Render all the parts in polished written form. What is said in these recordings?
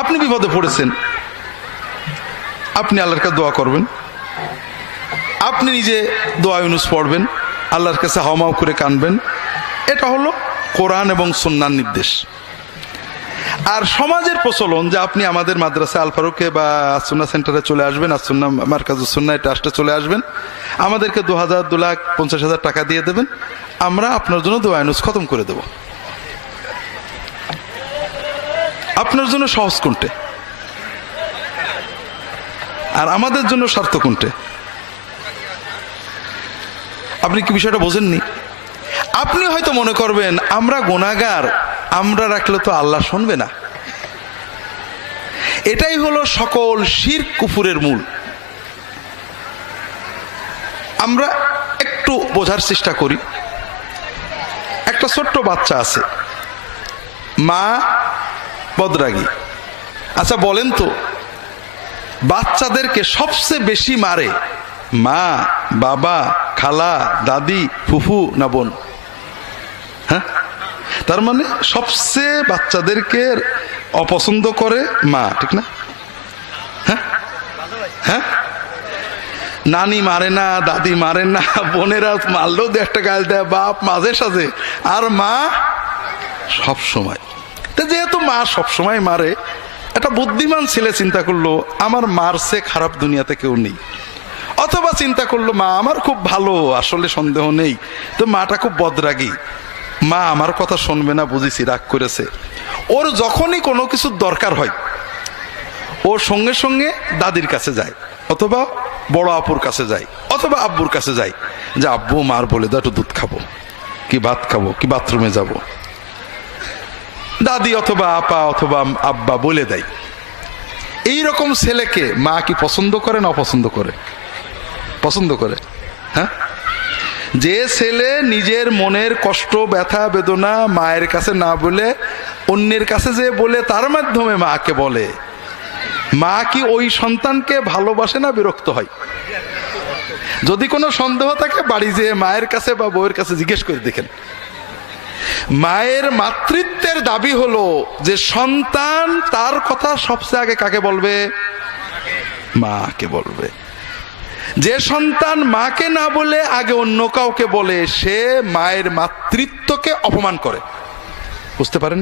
আপনি বিপদে পড়েছেন, আপনি আল্লাহর কাছে দোয়া করবেন, আপনি নিজে দোয়া ইউনুস পড়বেন, আল্লাহর কাছে হাওমাও করে কানবেন। এটা হলো কোরআন এবং সুন্নাহর নির্দেশ। আর সমাজের প্রচলন যে আপনি আমাদের মাদ্রাসা আল ফারুকে বা সুন্নাহ সেন্টারে চলে আসবেন, আর সুন্নাহ মার্কাজুস সুন্নাহ ট্রাস্টে চলে আসবেন, আমাদেরকে 2,000, 2,50,000 টাকা দিয়ে দেবেন, আমরা আপনার জন্য দোয়া ইউনুস খতম করে দেব। আপনার জন্য সহজ কোনটে আর আমাদের জন্য স্বার্থ কোনটে? আপনি কি বিষয়টা বোঝেননি? আপনি হয়তো মনে করবেন আমরা গুনাহগার, আমরা রাখলে তো আল্লাহ শুনবে না। এটাই হলো সকল শিরক কুফুরের মূল। আমরা একটু বোঝার চেষ্টা করি। একটা ছোট্ট বাচ্চা আছে, মা বদরাগী। আচ্ছা বলেন তো, বাচ্চাদেরকে সবচেয়ে বেশি মারে মা, বাবা, খালা, দাদি, ফুফু না বোন? হ্যাঁ, তার মানে সবচেয়ে বাচ্চাদেরকে অপছন্দ করে মা, ঠিক না? হ্যাঁ হ্যাঁ, নানি মারে না, দাদি মারে না, বোনেরা মারলেও দু একটা গাল দেয়, বাপ মাঝে সাঝে, আর মা সব সময়। তো যেহেতু মা সব সময় মারে, একটা বুদ্ধিমান ছেলে চিন্তা করলো আমার মার সে খারাপ দুনিয়াতে কেউ নেই। অথবা চিন্তা করলো মা আমার খুব ভালো, আসলে সন্দেহ নেই, তো মাটা খুব বদরাগী, মা আমার কথা শুনবে না, বুঝেছি রাগ করেছে। ওর যখনই কোনো কিছুর দরকার হয় ও সঙ্গে সঙ্গে দাদির কাছে যায়, অথবা বড় আপুর কাছে যায়, অথবা আব্বুর কাছে যায়, যে আব্বু মার বলে দাও একটু দুধ খাবো, কি ভাত খাবো, কি বাথরুমে যাব। দাদি অথবা আপা অথবা আব্বা বলে দেয়। এই রকম ছেলেকে মা কি পছন্দ করে না অপছন্দ করে? পছন্দ করে। হ্যাঁ, যে ছেলে নিজের মনের কষ্ট, ব্যথা, বেদনা মায়ের কাছে না বলে অন্যের কাছে যে বলে তার মাধ্যমে মাকে বলে, মা কি ওই সন্তানকে ভালোবাসে না বিরক্ত হয়? যদি কোনো সন্দেহ থাকে বাড়ি যেয়ে মায়ের কাছে বা বউয়ের কাছে জিজ্ঞেস করে দেখেন। মায়ের মাতৃত্বের দাবি হলো যে সন্তান তার কথা সবচেয়ে আগে কাকে বলবে? মাকে বলবে। যে সন্তান মাকে না বলে আগে অন্য কাউকে বলে, সে মায়ের মাতৃত্বকে অপমান করে। বুঝতে পারেন?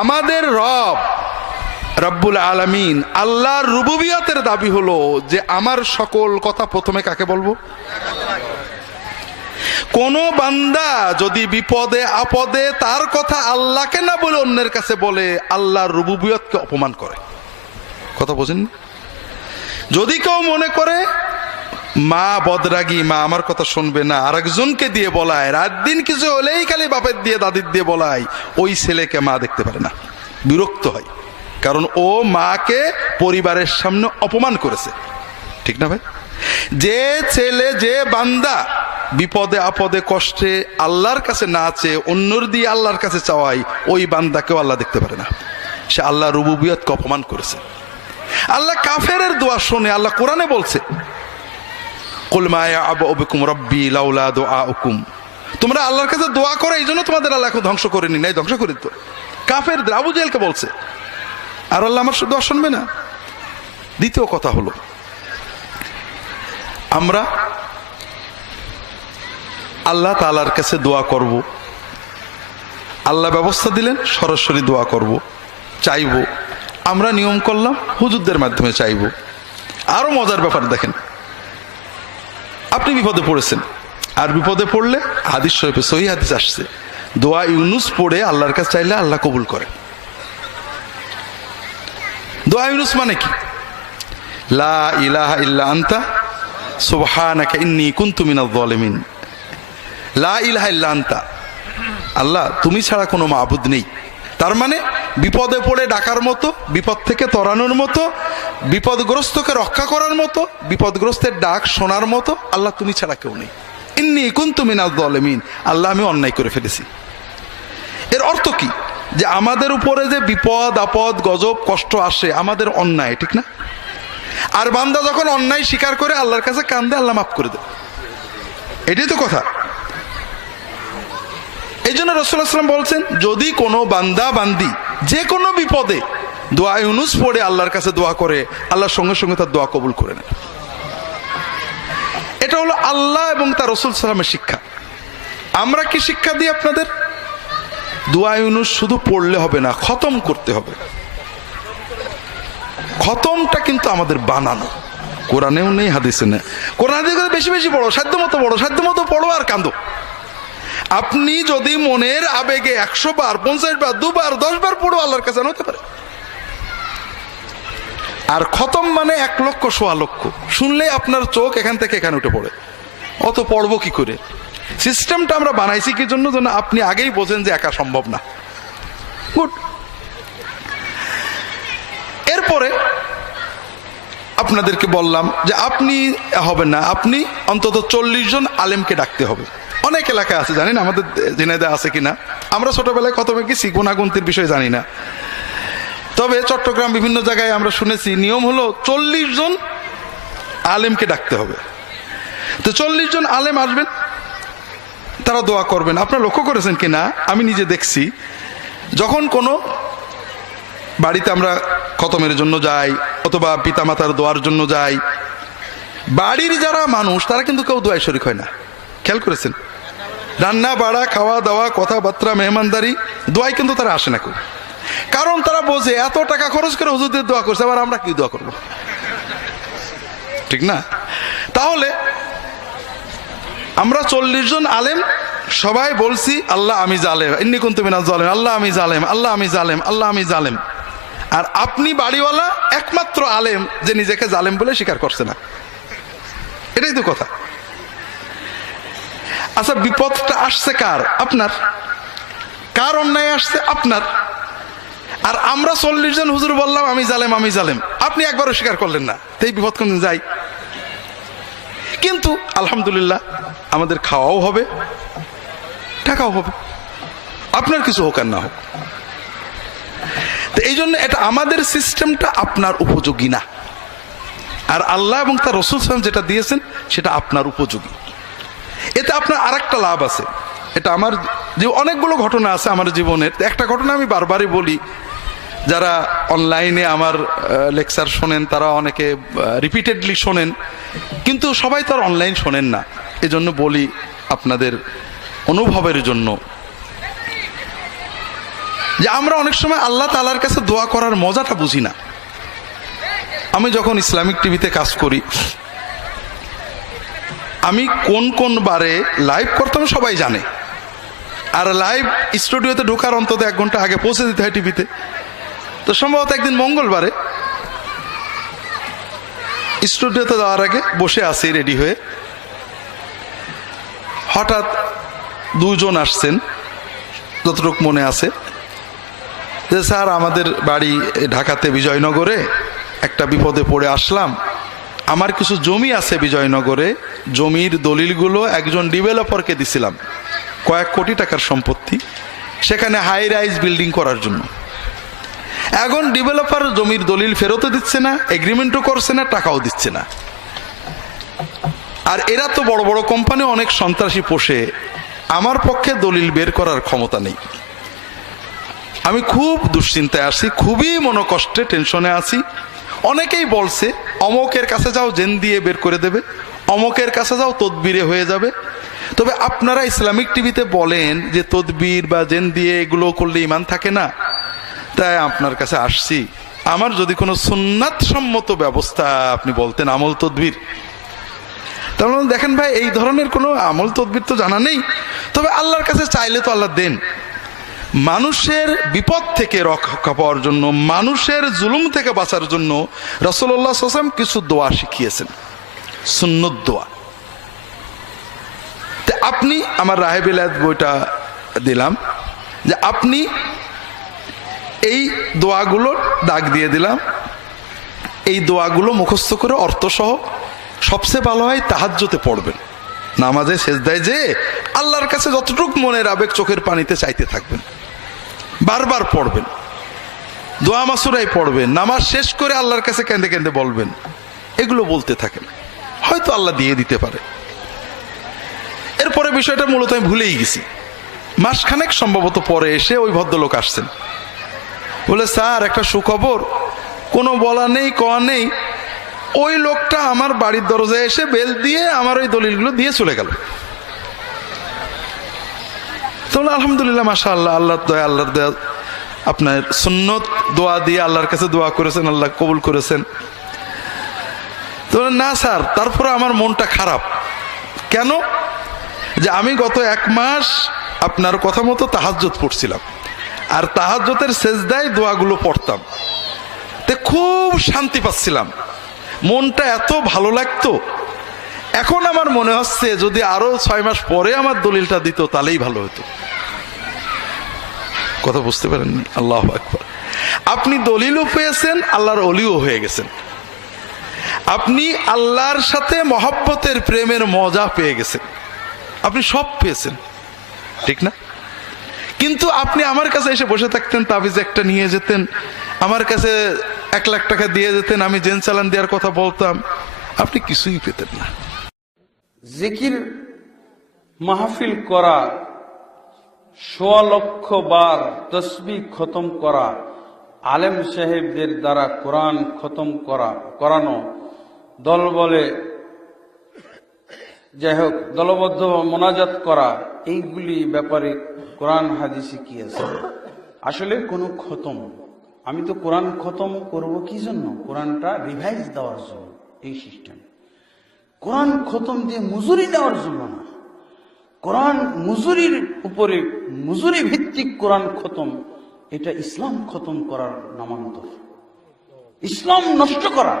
আমাদের রব রব্বুল আলামিন, আল্লাহর রুবুবিয়তের দাবি হলো যে আমার সকল কথা প্রথমে কাকে বলবো? কোন বান্দা যদি বিপদে আপদে তার কথা আল্লাহকে না বলে অন্যের কাছে বলে, আল্লাহর রুবুবিয়তকে অপমান করে। কথা বোঝেন? যদি কেউ মনে করে মা বদরাগী, মা আমার কথা শুনবে না, আরেকজনকে দিয়ে বলায়, রাত দিন কিছু হলেই খালি বাপের দিয়ে দাদির দিয়ে বলায়, ওই ছেলেকে মা দেখতে পারে না, বিরক্ত হয়। কারণ ও মাকে পরিবারের সামনে অপমান করেছে। ঠিক না ভাই? যে ছেলে, যে বান্দা বিপদে আপদে কষ্টে আল্লাহর কাছে না চেয়ে অন্যর দিয়ে আল্লাহর কাছে চাওয়াই, ওই বান্দাকেও আল্লাহ দেখতে পারে না। সে আল্লাহ রুবুবিয়তকে অপমান করেছে। আল্লাহ কাফেরের দোয়া শুনে আল্লাহ কোরআনে বলছে, কুল মা ইয়া'বু বিকুম রাব্বি লাউলা দুআউকুম। তোমরা আল্লাহর কাছে দোয়া করো, এই জন্য তোমাদের আল্লাহ এখন ধ্বংস করেনি, নাই ধ্বংস করে তো। কাফেরদের, আবু জেহেলকে বলছে। আর আল্লাহ আমার দোয়া শুনবে না? দ্বিতীয় কথা হলো, আমরা আল্লাহ তাআলার কাছে দোয়া করব, আল্লাহ ব্যবস্থা দিলেন সরাসরি দোয়া করব, চাইব। আমরা নিয়ম করলাম হুজুরদের মাধ্যমে চাইব। আরো মজার ব্যাপার দেখেন, আপনি বিপদে পড়েছেন, আর বিপদে পড়লে হাদিস শরীফে সহিহ হাদিস আসছে, দোয়া ইউনুস পড়ে আল্লাহর কাছে চাইলে আল্লাহ কবুল করে। দোয়া ইউনুস মানে কি? লা ইলাহা ইল্লা আনতা সুবহানাকা ইন্নী কুনতু মিনাজ জালিমিন। লা ইলাহা ইল্লা আনতা, আল্লাহ তুমি ছাড়া কোনো মাবুদ নেই। তার মানে বিপদে পড়ে ডাকার মতো, বিপদ থেকে তরানোর মতো, বিপদগ্রস্তকে রক্ষা করার মতো, বিপদগ্রস্তের ডাক শোনার মতো আল্লাহ তুমি ছাড়া কেউ নেই। ইন্নী কুনতু মিনাজ জালিমিন, আল্লাহ আমি অন্যায় করে ফেলেছি। এর অর্থ কি? যে আমাদের উপরে যে বিপদ আপদ গজব কষ্ট আসে আমাদের অন্যায়, ঠিক না? আর বান্দা যখন অন্যায় স্বীকার করে আল্লাহর কাছে কান্দে, আল্লাহ মাফ করে দেয়। এটাই তো কথা। এই জন্য রাসূলুল্লাহ সাল্লাল্লাহু আলাইহি ওয়াসাল্লাম বলছেন, যদি কোনো বান্দা বান্দি যে কোনো বিপদে দোয়া ইউনুস পড়ে আল্লাহর কাছে দোয়া করে, আল্লাহর সঙ্গে সঙ্গে তার দোয়া কবুল করে নেন। এটা হলো আল্লাহ এবং তার রাসূল সাল্লাল্লাহু শিক্ষা। আমরা কি শিক্ষা দিই আপনাদের? দোয়া ইউনুস শুধু পড়লে হবে না, খতম করতে হবে। খতমটা কিন্তু আমাদের বানানো, কোরআনেও নেই, হাদিসে নেই। কোরআনে বেশি বেশি পড়ো, সাধ্য মতো পড়ো আর কান্দো। আপনি যদি মনের আবেগে 100 বার, 50 বার, 2 বার, 10 বার পড়ো, আল্লাহর কাছে হতে পারে। আর খতম মানে 1 লক্ষ, 1.25 লক্ষ শুনলে আপনার চোখ এখান থেকে এখানে উঠে পড়ে। অত পড়বো কি করে? সিস্টেমটা আমরা বানাইছি কি জন্য? যেন আপনি আগেই বোঝেন যে একা সম্ভব না। গুড। এরপরে আপনাদেরকে বললাম যে আপনি হবেন না, আপনি অন্তত 40 জন আলেমকে ডাকতে হবে। অনেক এলাকায় আছে, জানি না আমাদের ঝিনাইদহে আছে কিনা। আমরা ছোটবেলায় খতমে গেছি, গুণাগুন্তির বিষয় জানি না। তবে চট্টগ্রাম বিভিন্ন জায়গায় আমরা শুনেছি নিয়ম হলো 40 জন আলেমকে ডাকতে হবে। তো 40 জন আলেম আসবেন, তারা দোয়া করবেন। আপনারা লক্ষ্য করেছেন কিনা, আমি নিজে দেখছি, যখন কোনো বাড়িতে আমরা খতমের জন্য যাই অথবা পিতামাতার দোয়ার জন্য যাই, বাড়ির যারা মানুষ তারা কিন্তু কেউ দোয়ায় শরীক হয় না। খেয়াল করেছেন? রান্না বাড়া, খাওয়া দাওয়া, কথাবার্তা, মেহমানদারি, দোয়ায় কিন্তু তারা আসে না কেউ। কারণ তারা বোঝে এত টাকা খরচ করে হুজুরদের দোয়া করছে, আবার আমরা কি দোয়া করবো? ঠিক না? তাহলে আমরা 40 জন আলেম সবাই বলছি আল্লাহ আমি জালেম, ইন্নী কুনতু মিনাজ জালিম, আল্লাহ আমি জালেম, আল্লাহ আমি জালেম, আল্লাহ আমি জালেম। আর আপনি বাড়িওয়ালা একমাত্র আলেম যে নিজেকে জালেম বলে স্বীকার করছে না। এটাই তো কথা। আচ্ছা, বিপদটা আসছে কার? আপনার। কার অন্যায় আসছে? আপনার। আর আমরা 40 জন হুজুর বললাম আমি জালেম, আমি জালেম, আপনি একবারও স্বীকার করলেন না। এই বিপদ কোন যাই। কিন্তু আলহামদুলিল্লাহ আমাদের খাওয়াও হবে, টাকাও হবে, আপনার কিছু হোক আর না হোক। তো এই জন্য এটা আমাদের সিস্টেমটা আপনার উপযোগী না। আর আল্লাহ এবং তার রাসূল সাল্লাল্লাহু আলাইহি ওয়াসাল্লাম যেটা দিয়েছেন সেটা আপনার উপযোগী। এতে আপনার আরেকটা লাভ আছে। এটা আমার যে অনেকগুলো ঘটনা আছে আমার জীবনের। একটা ঘটনা আমি বারবারই বলি, যারা অনলাইনে আমার লেকচার শোনেন তারা অনেকে রিপিটেডলি শোনেন, কিন্তু সবাই তো আর অনলাইন শোনেন না। এজন্য বলি আপনাদের অনুভবের জন্য, যে আমরা অনেক সময় আল্লাহ তাআলার কাছে দোয়া করার মজাটা বুঝি না। আমি যখন ইসলামিক টিভিতে কাজ করি, আমি কোন কোন বারে লাইভ করতাম সবাই জানে। আর লাইভ স্টুডিওতে ঢোকার অন্তত 1 ঘন্টা আগে পৌঁছে দিতে হয় টিভিতে। তো সম্ভবত একদিন মঙ্গলবারে স্টুডিওতে যাওয়ার আগে বসে আছি রেডি হয়ে, হঠাৎ 2 জন আসছেন, যতটুকু মনে আছে, যে স্যার আমাদের বাড়ি ঢাকাতে বিজয়নগরে, একটা বিপদে পড়ে আসলাম, আমার কিছু জমি আছে বিজয়নগরে, জমির দলিলগুলো একজন ডেভেলপারকে দিছিলাম, কয়েক কোটি টাকার সম্পত্তি, সেখানে হাই রাইজ বিল্ডিং করার জন্য। এখন ডেভেলপার জমির দলিল ফেরতও দিচ্ছে না, এগ্রিমেন্টও করছে না, টাকাও দিচ্ছে না। আর এরা তো বড় বড় কোম্পানি অনেক সন্ত্রাসী পোষে, আমার পক্ষে দলিল বের করার ক্ষমতা নেই। আমি খুব দুশ্চিন্তায় আছি, খুবই মনোকষ্টে, টেনশনে আছি। অনেকেই বলছে অমকের কাছে যাও, জেন দিয়ে বের করে দেবে, অমকের কাছে যাও, তদবিরে হয়ে যাবে। তবে আপনারা ইসলামিক টিভিতে বলেন যে তদবির বা জেন দিয়ে এগুলো করলে ঈমান থাকে না, তাই আপনার কাছে আসছি। আমার যদি কোনো সুন্নাত সম্মত ব্যবস্থা আপনি বলতেন, আমল তদবির, তাহলে দেখেন ভাই এই ধরনের কোনো আমল তদবির তো জানা নেই। তবে আল্লাহর কাছে চাইলে তো আল্লাহ দেন। মানুষের বিপদ থেকে রক্ষা পাওয়ার জন্য, মানুষের জুলুম থেকে বাঁচার জন্য রাসূলুল্লাহ সাল্লাল্লাহু আলাইহি ওয়াসাল্লাম কিছু দোয়া শিখিয়েছেন, সুন্নত দোয়া। তো আপনি আমার রাহে বিলায়াত বইটা দিলাম, যে আপনি এই দোয়াগুলো দাগ দিয়ে দিলাম, এই দোয়াগুলো মুখস্থ করে অর্থসহ, সবচেয়ে ভালো হয় তাহাজ্জুদে পড়বেন, নামাজে সেজদায় যে আল্লাহর কাছে যতটুকু মনের আবেগ চোখের পানিতে চাইতে থাকবেন, বারবার পড়বেন, দোয়া মাসুরাই পড়বেন, নামাজ শেষ করে আল্লাহর কাছে কেঁদে কেঁদে বলবেন, এগুলো বলতে থাকেন, হয়তো আল্লাহ দিয়ে দিতে পারে। এরপরে বিষয়টা মূলত আমি ভুলেই গেছি। মাসখানেক সম্ভবত পরে এসে ওই ভদ্রলোক আসছেন, বলে স্যার একটা সুখবর, কোনো বলা নেই কওয়া নেই, ওই লোকটা আমার বাড়ির দরজায় এসে বেল দিয়ে আমার ওই দলিলগুলো দিয়ে চলে গেল। তাহলে আলহামদুলিল্লাহ, মাশাআল্লাহ, আল্লাহর দয়া, আল্লাহর দয়া, আপনার সুন্নত দোয়া দিয়ে আল্লাহর কাছে দোয়া করেছেন, আল্লাহ কবুল করেছেন। তো না স্যার, তারপরে আমার মনটা খারাপ। কেন? যে আমি গত 1 মাস আপনার কথা মতো তাহাজ্জুদ পড়ছিলাম, আর তাহাজ্জুদের সেজদায় দোয়াগুলো পড়তাম, তে খুব শান্তি পাচ্ছিলাম, মনটা এত ভালো লাগতো। এখন আমার মনে হচ্ছে যদি আরো 6 মাস পরে আমার দলিলটা দিত তাহলেই ভালো হতো। কথা বুঝতে পারেননি? আল্লাহু আকবার। আপনি দলিলও পেয়েছেন, আল্লাহর ওলিও হয়ে গেছেন, আপনি আল্লাহর সাথে মহব্বতের প্রেমের মজা পেয়ে গেছেন, আপনি সব পেয়েছেন, ঠিক না? কিন্তু আপনি আমার কাছে এসে বসে থাকতেন, তাবিজ একটা নিয়ে যেতেন, আমার কাছে 1 লাখ টাকা দিয়ে যেতেন, আমি জেন চালান দেওয়ার কথা বলতাম, আপনি কিছুই পেতেন না। জিকির মাহফিল করা, 1.25 লক্ষ বার তসবিহ খতম করা, আলেম সাহেবদের দ্বারা কোরআন খতম করানো, দল বলে যাই হোক দলবদ্ধ মোনাজাত করা, এইগুলি ব্যাপারে কোরআন হাদিসে কি আছে? আসলে কোনো খতম, আমি তো কোরআন খতম করব কি জন্য? কোরআনটা রিভাইজ দেওয়ার জন্য, এই সিস্টেম। কোরআন খতম দিয়ে মজুরি নেওয়ার জন্য না। কোরআন মজুরির উপরে, মজুরি ভিত্তিক কোরআন খতম, এটা ইসলাম খতম করার নামান্তর, ইসলাম নষ্ট করা।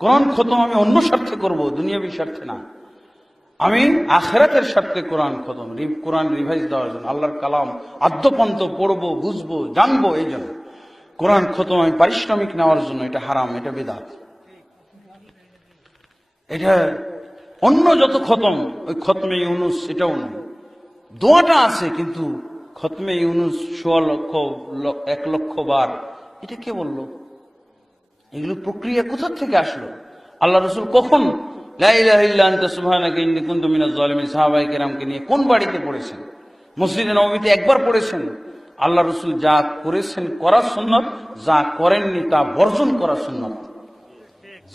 কোরআন খতম আমি অন্য স্বার্থে করব, দুনিয়াবী স্বার্থে না। আমি আখিরাতের স্বার্থে কোরআন খতম, কোরআন রিভাইজ দেওয়ার জন্য, আল্লাহর কালাম আদ্যপন্ত পড়বো, বুঝবো, জানবো, এই জন্য। কোরআন খতম আমি পারিশ্রমিক নেওয়ার জন্য, এটা হারাম, এটা বিদআত। এটা অন্য যত খতম, ওই খতমে ইউনুস এটাও না। দোয়াটা আছে, কিন্তু খতমে ইউনুস 1 লক্ষ বার, এটা কে বললো? এগুলো প্রক্রিয়া কোথা থেকে আসলো? আল্লাহ রসুল কখন লা ইলাহা ইল্লা আনতা সুবহানাকা ইন্নী কুনতু মিনাজ জালিমিন সাহাবায়ে কেরামকে নিয়ে কোন বাড়িতে পড়েছেন? মসজিদে নববীতে 1 বার পড়েছেন। আল্লাহ রসুল যা করেছেন করা সুন্নত, যা করেননি তা বর্জন করা সুন্নত।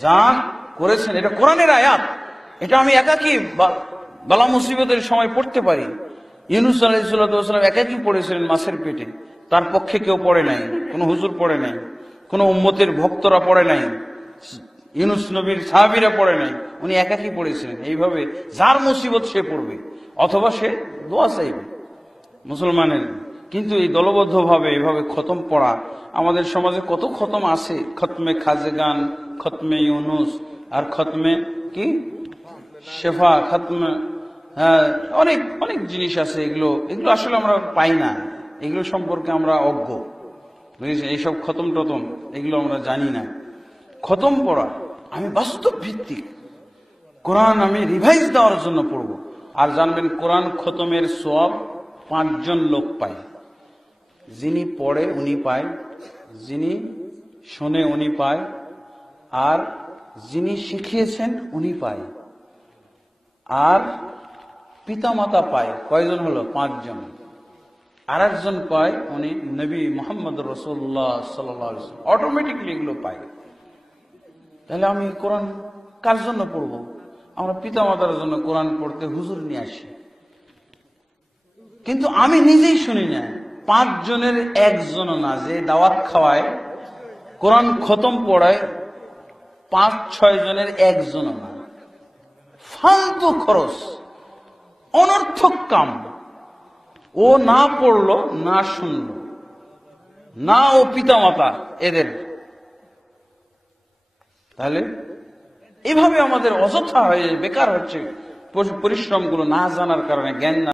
যা করেছেন এটা কোরআনের আয়াত, এটা আমি একাকি বালা মুসিবতের সময় পড়তে পারি। ইউনুস আলাইহিস সালাম একাকি পড়েছিলেন মাছের পেটে, তার পক্ষে কেউ পড়ে নাই, কোনো হুজুর পড়ে নাই, কোনো উম্মতের ভক্তরা পড়ে নাই, ইউনুস নবীর সাহাবীরা পড়ে নাই, উনি একাকি পড়েছিলেন। এইভাবে যার মুসিবত সে পড়বে, অথবা সে দোয়া চাইবে মুসলমানের। কিন্তু এই দলবদ্ধভাবে এইভাবে খতম পড়া, আমাদের সমাজে কত খতম আছে, খতমে খাজেগান, খতমে ইউনুস, আর খতমে কি শেফা, খতমে, অনেক অনেক জিনিস আছে। এগুলো আসলে আমরা পাই না, এগুলো সম্পর্কে আমরা অজ্ঞ, বুঝেছেন? এইসব খতম টতম এগুলো আমরা জানি না। খতম পড়া আমি বাস্তব ভিত্তিক, কোরআন আমি রিভাইজ দেওয়ার জন্য পড়ব। আর জানবেন, কোরআন খতমের সওয়াব 5 জন লোক পায়। যিনি পড়ে উনি পায়, যিনি শোনে উনি পায়, আর যিনি শিখিয়েছেন উনি পায়, আর পিতামাতা পায়। কয়জন হলো? 5 জন। আর একজন পায়, উনি নবী মুহাম্মদ রাসূলুল্লাহ সাল্লাল্লাহু আলাইহি ওয়াসাল্লাম, অটোমেটিকলি এগুলো পায়। তাহলে আমি কোরআন কার জন্য পড়বো? আমরা পিতামাতার জন্য কোরআন পড়তে হুজুর নিয়ে আসি, কিন্তু আমি নিজেই শুনি না। 5 জনের 1 জন না, যে দাওয়াত খাওয়ায়, কোরআন খতম পড়ায় 5-6 জনের 1 জন না। ফালতু খরচ, অনর্থক কাম। ও না পড়লো, না শুনলো, না ও পিতামাতা এদের। তাহলে এইভাবে আমাদের অযথা হয়ে বেকার হচ্ছে পরিশ্রমগুলো, না জানার কারণে, জ্ঞান